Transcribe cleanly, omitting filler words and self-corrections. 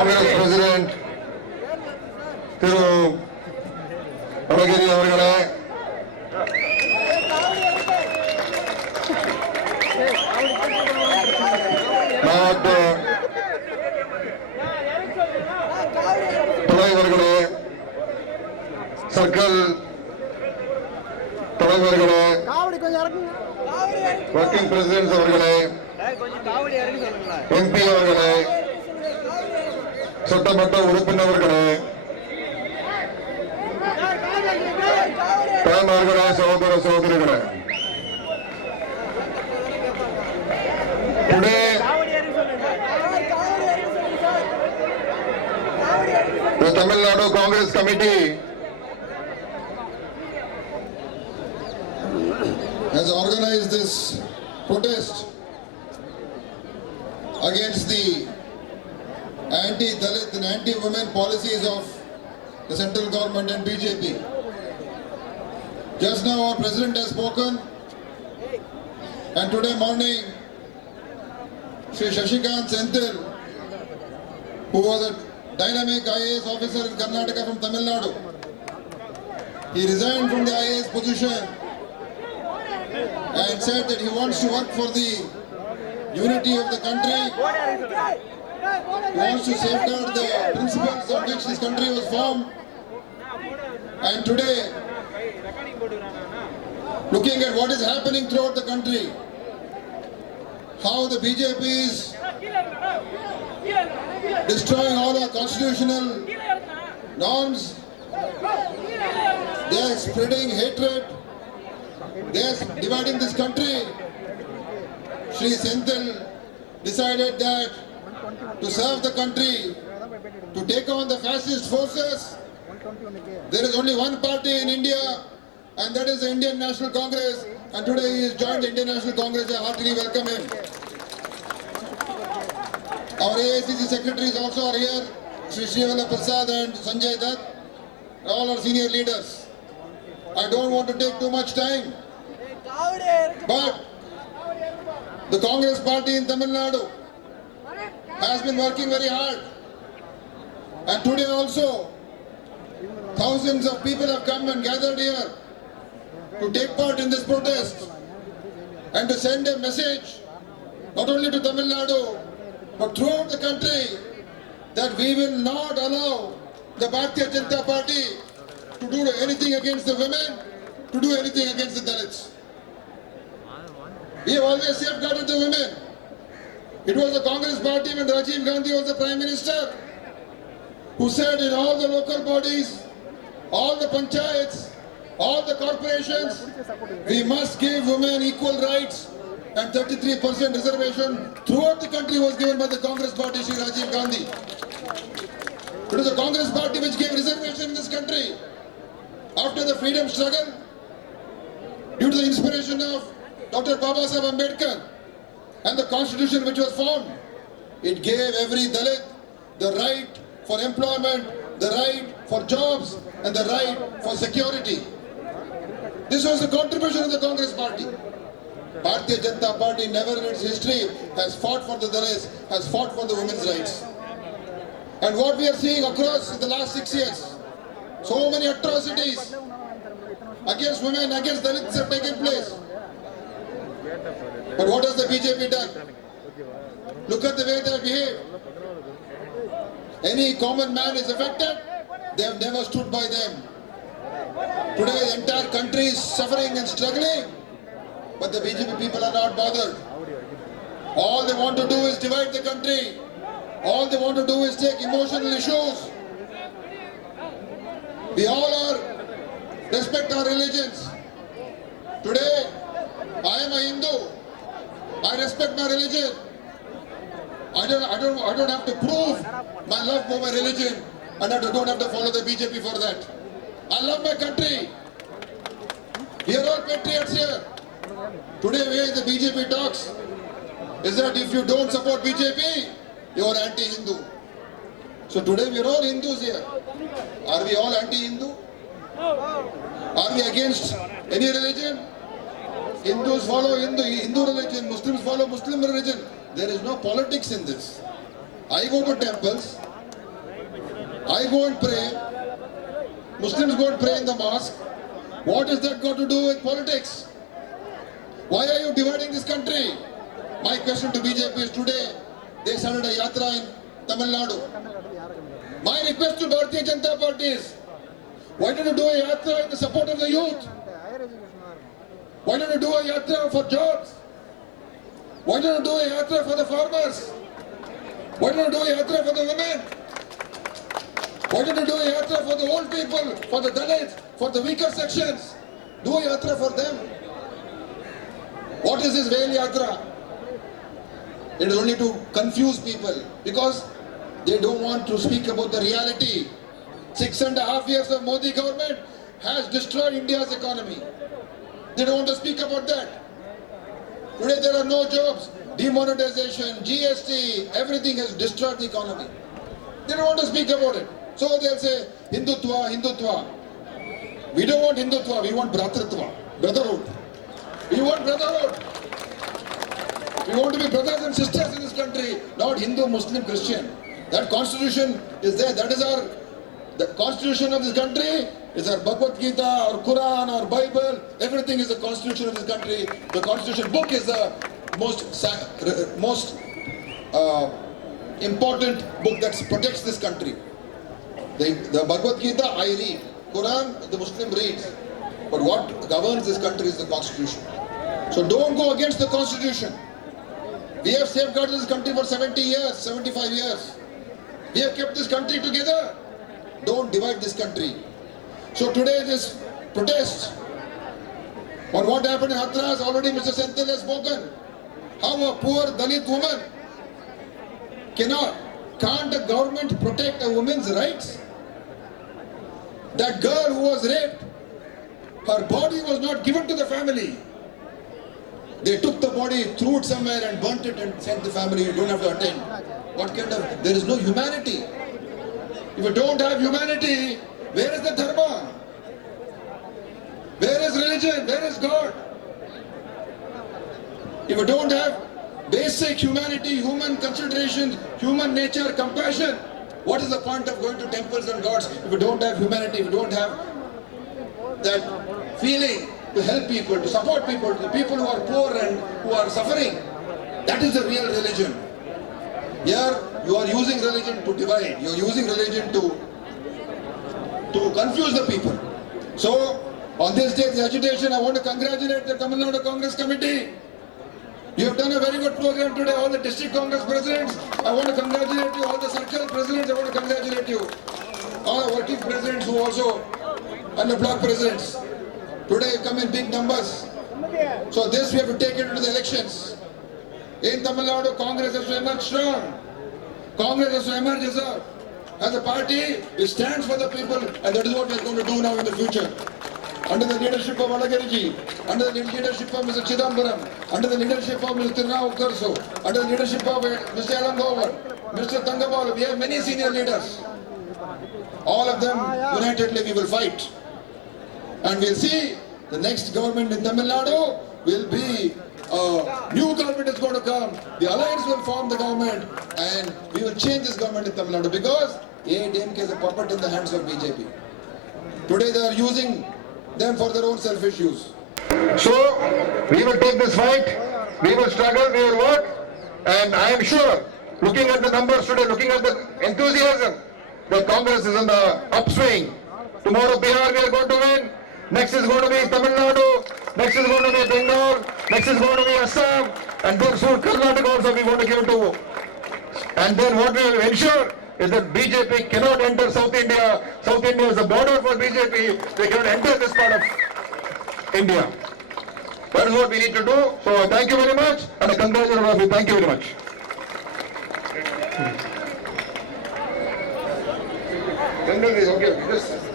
Congress president திரு அழகிரி அவர்களே, மாவட்ட தலைவர்களே, சர்க்கிள் தலைவர்களே, ஒர்க்கிங் பிரசிடென்ட் அவர்களே, எம்பி அவர்களே, சட்டமன்ற உறுப்பினர்களே, தாய்மார்களே, சகோதர சகோதரிகளே, today the Tamil Nadu Congress Committee has organized this protest against the anti-Dalit and anti-women policies of the central government and BJP. Just now our president has spoken, and today morning Shri Shashikant Senthil, who was a dynamic IAS officer in Karnataka from Tamil Nadu, he resigned from the IAS position and said that he wants to work for the unity of the country. He wants to safeguard the principles on which this country was formed. And today, looking at what is happening throughout the country, how the BJP is destroying all our constitutional norms, they are spreading hatred, they are dividing this country. Shri Senthil decided that to serve the country, to take on the fascist forces, there is only one party in India, and that is the Indian National Congress, and today he has joined the Indian National Congress. I heartily welcome him. Our AICC secretaries also are here, Shri Srivala Prasad and Sanjay Dutt, all our senior leaders. I don't want to take too much time, but the Congress party in Tamil Nadu has been working very hard, and today also thousands of people have come and gathered here to take part in this protest and to send a message not only to Tamil Nadu but throughout the country that we will not allow the Bharatiya Janata Party to do anything against the women, to do anything against the Dalits. We have always safeguarded the women. It was the Congress party when Rajiv Gandhi was the Prime Minister who said in all the local bodies, all the panchayats, all the corporations, we must give women equal rights, and 33% reservation throughout the country was given by the Congress party, Shri Rajiv Gandhi. It was the Congress party which gave reservation in this country after the freedom struggle, due to the inspiration of Dr. Babasaheb Ambedkar and the constitution which was formed. It gave every Dalit the right for employment, the right for jobs, and the right for security. This was the contribution of the Congress party. Bharatiya Janata Party never in its history has fought for the Dalits, has fought for the women's rights. And what we are seeing across the last 6 years, so many atrocities against women, against Dalits have taken place. But what has the BJP done? Look at the way they behave. Any common man is affected, they have never stood by them. Today the entire country is suffering and struggling, but the BJP people are not bothered. All they want to do is divide the country. All they want to do is take emotional issues. We all respect our religions. Today, I am a Hindu. I respect my religion. I don't have to prove my love for my religion, and I don't have to follow the BJP for that. I love my country. We are all patriots here. Today, where the BJP talks is that if you don't support BJP, you are anti-Hindu. So today we are all Hindus here. Are we all anti-Hindu? Are we against any religion? Hindus follow Hindu religion, Muslims follow Muslim religion. There is no politics in this. I go to temples, go and pray. Muslims go and pray in the mosque. What has that got to do with politics? Why are you dividing this country? My question to BJP is today, they started a yatra in Tamil Nadu. My request to Bharatiya Janata Party is, why don't you do a yatra in the support of the youth? Why don't you do a yatra for jobs? Why don't you do a yatra for the farmers? Why don't you do a yatra for the women? Why don't you do a yatra for the old people, for the Dalits, for the weaker sections? Do a yatra for them. What is this Veil Yatra? It is only to confuse people because they don't want to speak about the reality. 6.5 years of Modi government has destroyed India's economy. They don't want to speak about that. Today there are no jobs, demonetization, GST, everything has destroyed the economy. They don't want to speak about it. So they'll say, Hindutva, Hindutva. We don't want Hindutva, we want Bhratritva, brotherhood. We want brotherhood. We want to be brothers and sisters in this country, not Hindu, Muslim, Christian. That constitution is there. That is the constitution of this country is our Bhagavad Gita, our Quran, our Bible. Everything is the constitution of this country. The constitution book is the most important book that protects this country. The Bhagavad Gita I read, Quran the Muslim reads. But what governs this country is the constitution. So don't go against the constitution. We have safeguarded this country for 70 years, 75 years. We have kept this country together. Don't divide this country. So today this protest on what happened in Hathras, already Mr. Senthil has spoken. How a poor Dalit woman can't the government protect a woman's rights? That girl who was raped, her body was not given to the family. They took the body, threw it somewhere and burnt it and sent the family, you don't have to attend. What kind of, there is no humanity. If you don't have humanity, where is the dharma? Where is religion? Where is God? If you don't have basic humanity, human consideration, human nature, compassion, what is the point of going to temples and gods if you don't have humanity, if you don't have that feeling to help people, to support people, the people who are poor and who are suffering? That is the real religion. Here you are using religion to divide, you are using religion to confuse the people. So on this day, the agitation, I want to congratulate the Tamil Nadu Congress Committee. You have done a very good program today, all the district Congress presidents. I want to congratulate you, all the circle presidents, I want to congratulate you. All the working presidents who also, and the block presidents. Today come in big numbers. So this we have to take it into the elections. In Tamil Nadu, Congress has to emerge strong. Congress has to emerge as a party, it stands for the people, and that is what we are going to do now in the future. Under the leadership of Alagiriji, under the leadership of Mr. Chidambaram, under the leadership of Mr. Tirunaukarsu, under the leadership of Mr. Elangovan, Mr. Thangabalu, we have many senior leaders. All of them unitedly we will fight. And we'll see the next government in Tamil Nadu will be a new government is going to come. The alliance will form the government and we will change this government in Tamil Nadu because AIDMK is a puppet in the hands of BJP. Today they are using them for their own selfish use. So we will take this fight, we will struggle, we will work, and I am sure, looking at the numbers today, looking at the enthusiasm, that Congress is in the upswing. Tomorrow Bihar we are going to win. Next is going to be Tamil Nadu, next is going to be Bengal, next is going to be Assam, and then soon Karnataka also we want to give it to. And then what we will ensure is that BJP cannot enter South India. South India is a border for BJP. They cannot enter this part of India. That is what we need to do. So thank you very much and I congratulate all of you. Thank you very much. Okay,